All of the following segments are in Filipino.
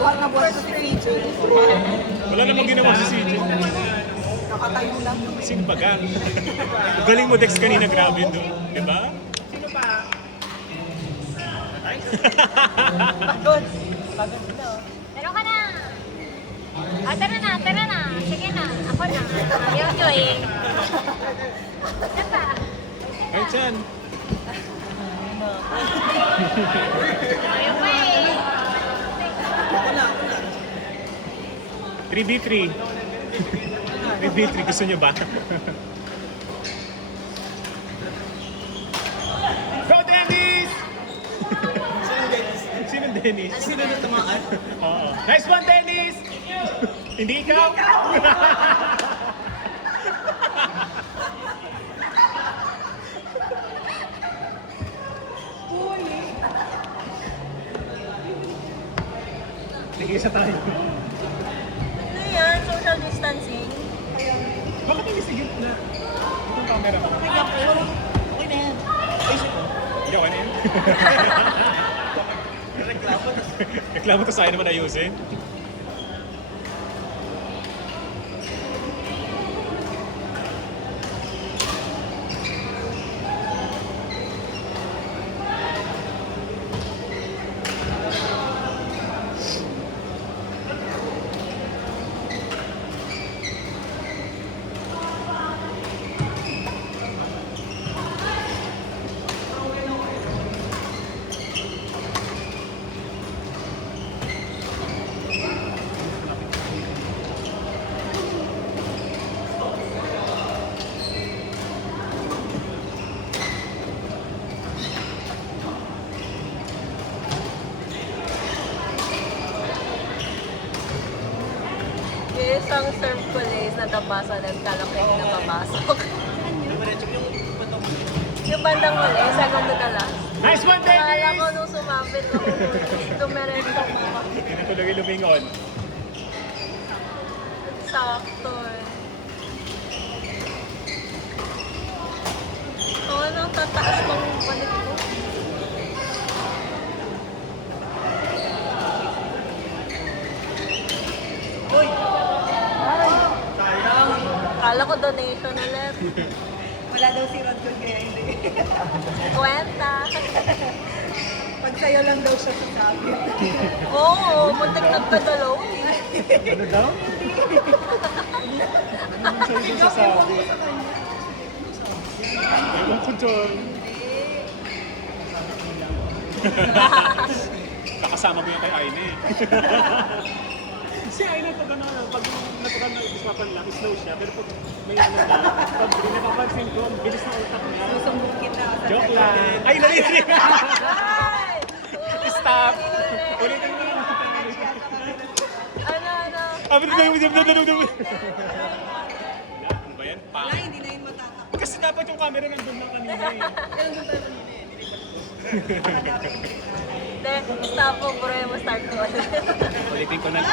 Buhat na buhat sa CJ. Wala namang ginawa si CJ. Nakatayo lang. Sino ba gang? Galing mo Dex kanina, grabe yun doon. Diba? Sino pa? Pagod. Pagod sila. Meron ka na. Ah, tara na, tara na. Sige na, ako na. Ayaw nyo eh. Ano ba? Ay, Chan. Ayaw pa eh. 3v3. 3v3, gusto nyo ba? Go, Dennis! Sino Dennis? Sino na tamaan? Oo. Nice one, Dennis! Hindi ikaw? Sige, isa tayo. Ano yan? Social distancing? Bakit hindi sige na? Itong camera mo. Okay na yan. Hindi, okay na yun. Reklamo to sa akin naman ayusin. Yung isang serve ko lays na tapasan at kalaki na papasok. Yung bandang huli, segundo na last. Nice one, Akala ko Dennis! nung sumapit ako, dumerento mo. Hindi ko lagi lumingon. Sakto eh. Oo, nang tataas ng balik ko. Akala ko donation ulit. Wala daw si Rod doon kaya hindi. Kwenta. Pag sa'yo lang daw siya sasabi. Oo, muntik nagkadalaw. Ano daw? Ano sa'yo sasabi? Ewan ko dyan. Nakasama mo yan kay Aine eh. Si Aine pag ano, pag natural na usapan lang, slow siya. Pero pag may ano na, pag napapansin ko, ang bilis ng utak niya. Susumbong kita. Joke lang. Ay, narinig! Ay! Stop! Ulitin mo lang. Ano? Ano ba yan? Wala, hindi na yun matatak. Kasi dapat yung camera nandun lang kanina eh. Kailan doon tayo kanina eh. Hindi, stop mo bro, start ko ulit. Ulitin ko na lang.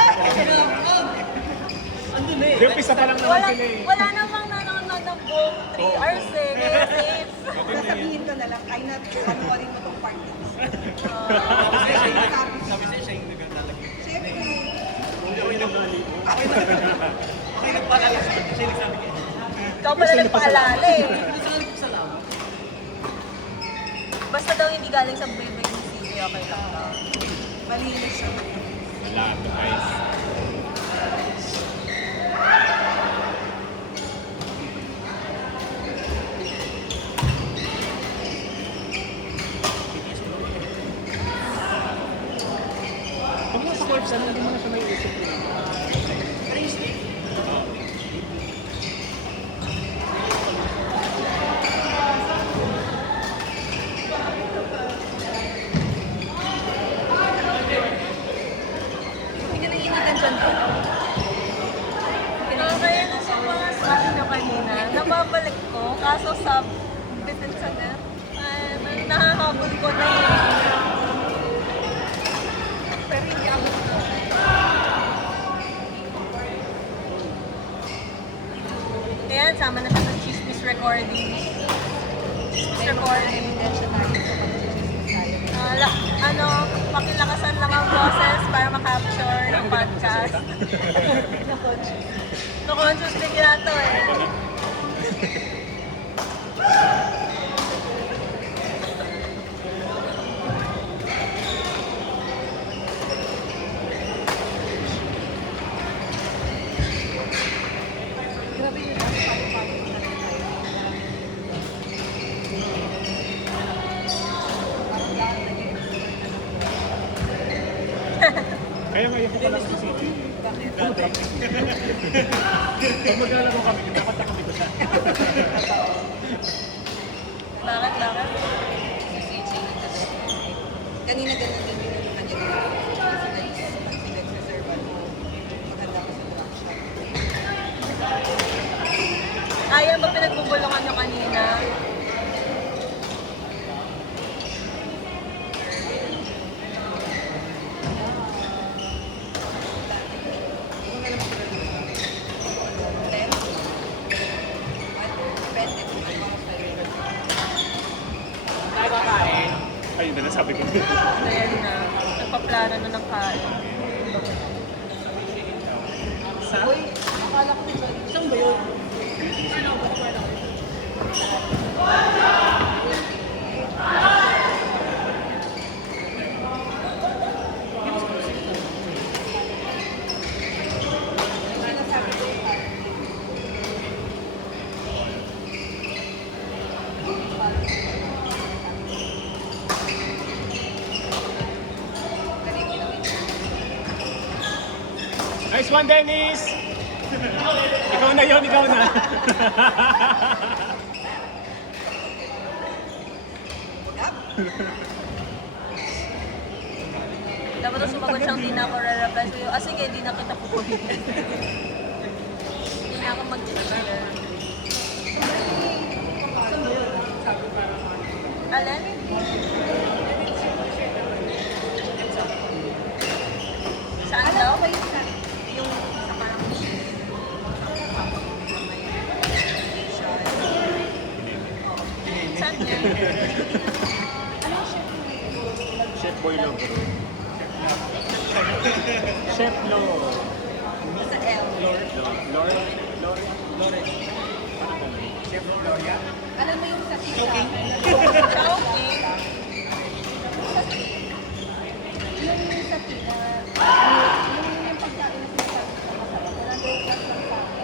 Andun eh. Yung pisa pa lang naman sila eh. Wala namang nanonood ng buong 3 hours eh, kaya safe. Sasabihin ko na lang, ay panuwarin mo tong part na to. Sabi siya, siya yung nagdadalagay. Siyempre. Okay nagpaalala siya. Siya yung nagsabi niya. Ikaw pala nagpaalala eh. Saan sa labo? Basta daw hindi galing sa bebe yung CD, okay lang daw. Malinis siya. Wala, guys. Pag nasa corpse, ano, hindi mo na siya may isip yun. Hindi ka nanginitan dyan ko. Kaya na sa mga snack nyo kanina, nababalik ko, kaso sa bitin sa net, ay, nahahabol ko na eh. Pero hindi ako. Ayan, sama na siya sa chismis recording. Chismis recording. Then siya tayo sa pag-chismis tayo. Pakilakasan lang ang boses para makapture Na-conscious bigla to eh. Ako na. Grabe yun. Palo-palo na rin tayo. Parang lahat naging Kaya ngayon ko pala sa CG. bakit? Pag maglalaro kami, dapat na kami ko siya. Bakit? Kanina ganun din yung kanya kasi nagsiservan mo. Maganda ka sa drug shop. Ayan ba pinagbubulungan nyo kanina? Ikaw na lang mag-produce. 10? Depende kung ano ang sa'yo. Ayun na nasabi ko. Ayan na. Nagpaplano na ng kain. Uy, akala ko ba? Saan ba yun? Sinasabi ko yung Nice one, Dennis! Ikaw na yun, ikaw na. Dapat na sumagot siyang di na ako re-reply sa'yo. Ah, sige, di na kita pupulitin. Hindi na ako mag-chat. Alin? Saan daw? Ano ba yung sa Yung sa parang saan yan? Chef Boylo. Chef Lo. sa L? Lord? Chef Gloria. Alam mo yung sa pizza? Chowking? Yung sa pizza, yung pagkain na sinasabi sa masarap, 100 plus lang sa akin.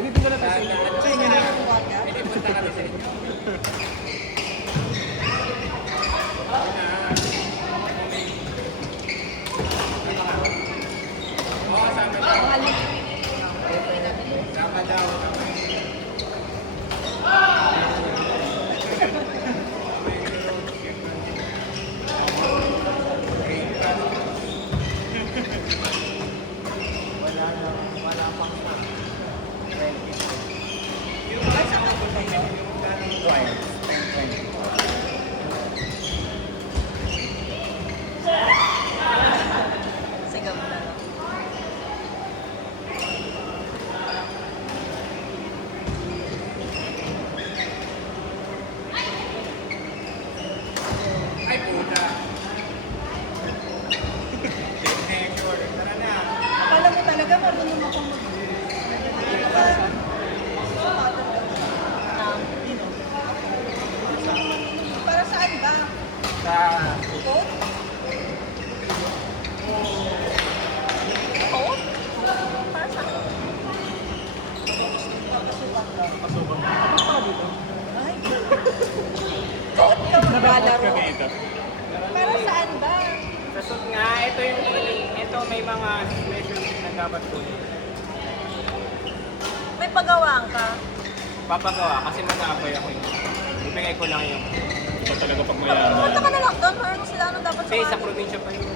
Dito ka na sa inyo. Yung waga. Mahal na Ay, saan ka punta yun? Sigaw na. Akala mo talaga marunong akong Para saan ba? Coat? Coat? Para saan? Papasukan ka. Ay, Coat ka maglalaro. ka dito. Para saan ba? Kasot nga, ito may mga measurements na dapat kunin. May pagawaan ka. Papagawa kasi mag-a-apply ako yun. Ibigay ko lang yung... Ito talaga pag mayaman. Punta ka na lang doon. Meron sila ano dapat Kasi sa sumali. probinsya pa yun.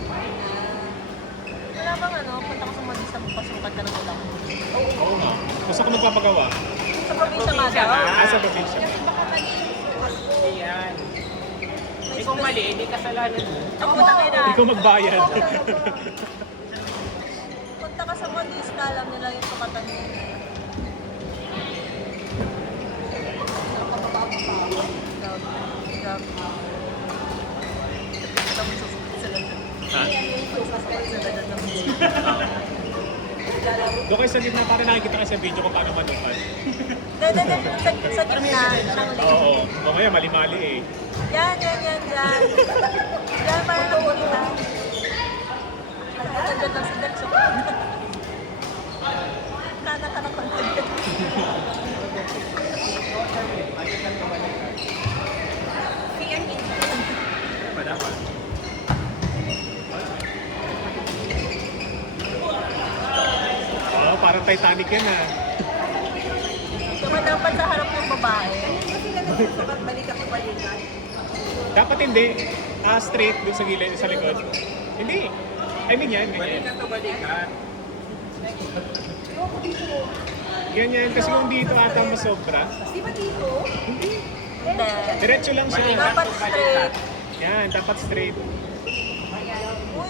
Wala bang ano, punta ka sa Manisa, magpasukat ka ng ulang. Oo nga. Gusto ko magpapagawa. Sa probinsya nga Probinsya daw. nga. Sa probinsya. Kasi baka mali yung sukat ko. Yan. Eh kung mali, hindi kasalanan mo. Ang punta kayo na. Ikaw magbayad. Punta ka sa Manisa, alam nila yung sukatan mo. Grabe. Grabe. Alam mo, susukat sila dyan. Ha? Doon kayo sa gitna para nakikita kayo sa video kung paano manupad. Sa gitna ng lane. Oo, mamaya mali-mali eh. Yan. Yan, parang nakikita. Nandun lang si Dex. Kanak-kanak lang si Dex. Dapat. Oo, parang Titanic yan ah. Dapat sa harap ng babae. Sukat balik ako balikan. Dapat hindi. Straight dun sa gilid, sa likod. Hindi. I mean yan, ganyan. Balikan to balikan. Ganyan, kasi kung dito ata masobra. Di ba dito? Hindi. Hindi. Diretso lang siya. Dapat straight. Yan, dapat straight.